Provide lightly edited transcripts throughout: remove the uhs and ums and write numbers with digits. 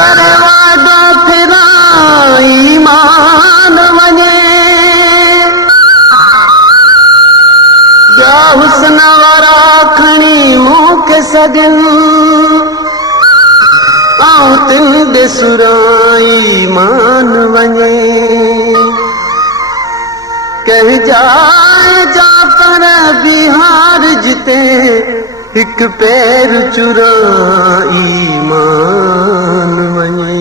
करे वादो फिरा ईमान वञे ॿिया हुस्न वारा खणी मूंखे सघनि आऊं तिन ॾे सुराई मान वञे कंहिं जाइ जा पर बिहार जिते हिकु पैर चुराई मान वञे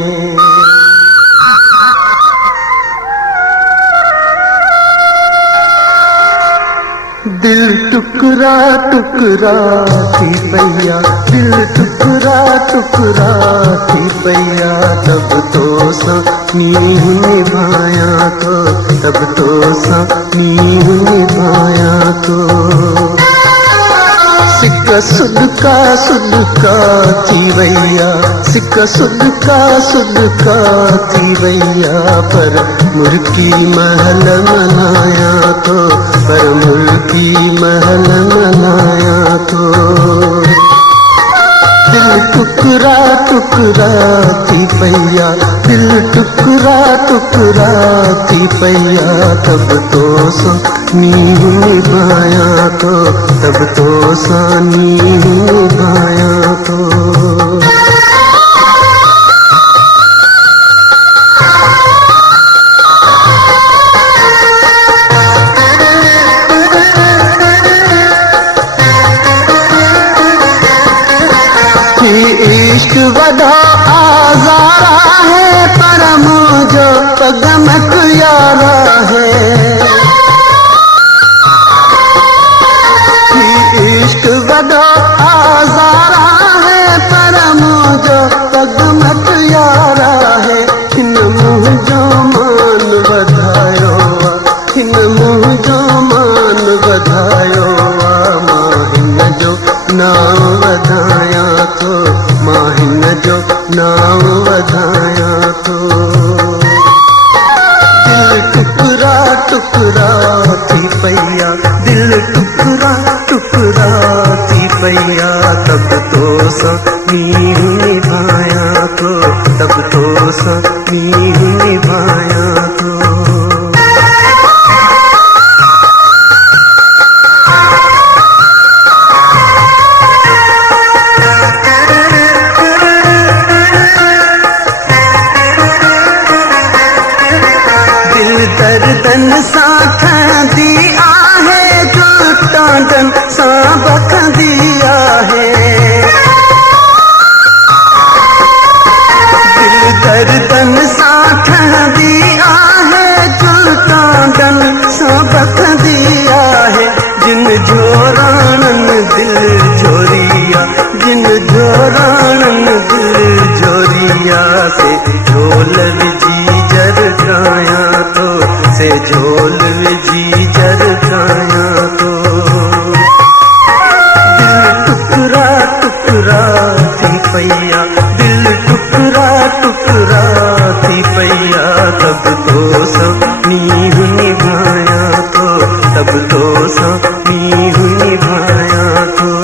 दिल टुकड़ा टुकड़ा थी पया दिल टुकड़ा टुकड़ा थी पया तब तो सा नींह निभाया तो तब तो सा नींह निभाया तो सिक सुदका सुदका थी वैया सिक सुदका सुदका थी वैया पर मुर्की महल मनाया तो पर मुर्की महल मनाया तो दिल टुकड़ा टुकड़ा थी पया दिल टुकड़ा टुकड़ा थी पया तब तो सा नींह निभाया तो तब तो सा नींह निभाया तो इश्क वॾो आज़ारा है पर मुझो पगमक यारा है इश्क वॾो आज़ारा है पर मुझो पगमक यारा है हिन मुंहिंजो मान वधायो हिन मुंहिंजो मान वधायो मां हिन जो नाम वधाया तो मां हिन जो नाम वधाया तो दिल टुकड़ा टुकड़ा थी पया दिल टुकड़ा टुकड़ा थी पया तब तो सा नींह निभाया तो तब तो सा नींह निभाया तो दर्दन सां खंदी आहे जो टांडन सां बखंदी आहे दिल दर्दन सां खंदी आहे जो टांडन सां बखंदी आहे जिन जोराणन दिल जोरिया जिन जोराणन दिल जोरिया से ढोल विझी जरकाया तो से झोल विझी जरकाया तो दिल टुकड़ा टुकड़ा थी पया दिल टुकड़ा टुकड़ा थी पया तब तो सा नींह निभाया तो तब तो सा नींह निभाया तो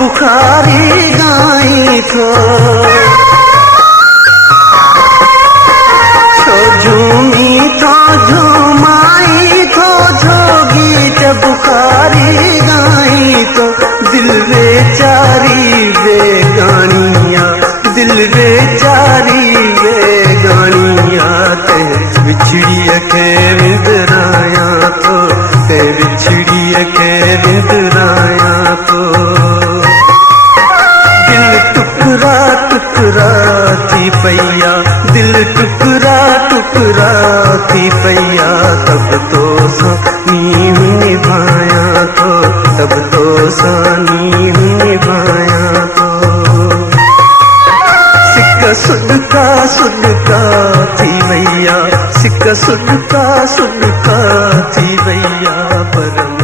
बुखारी गाई थो छो झूमी थो झूमाई थो छो गीत बुखारी गाई थो दिल बेचारी बेगानिया दिल बेचारी बेगानिया ते विछड़ीअ खे विंदराया तो ते विछड़ीअ खे विंदराया तो टुकड़ा टुकड़ा थी पया दिल टुकड़ा टुकड़ा थी पया तब तो सा नींह निभाया तो तब तो सा नींह निभाया तो सिक सुदका सुदका थी वैया सिक सुदका सुदका थी वैया पर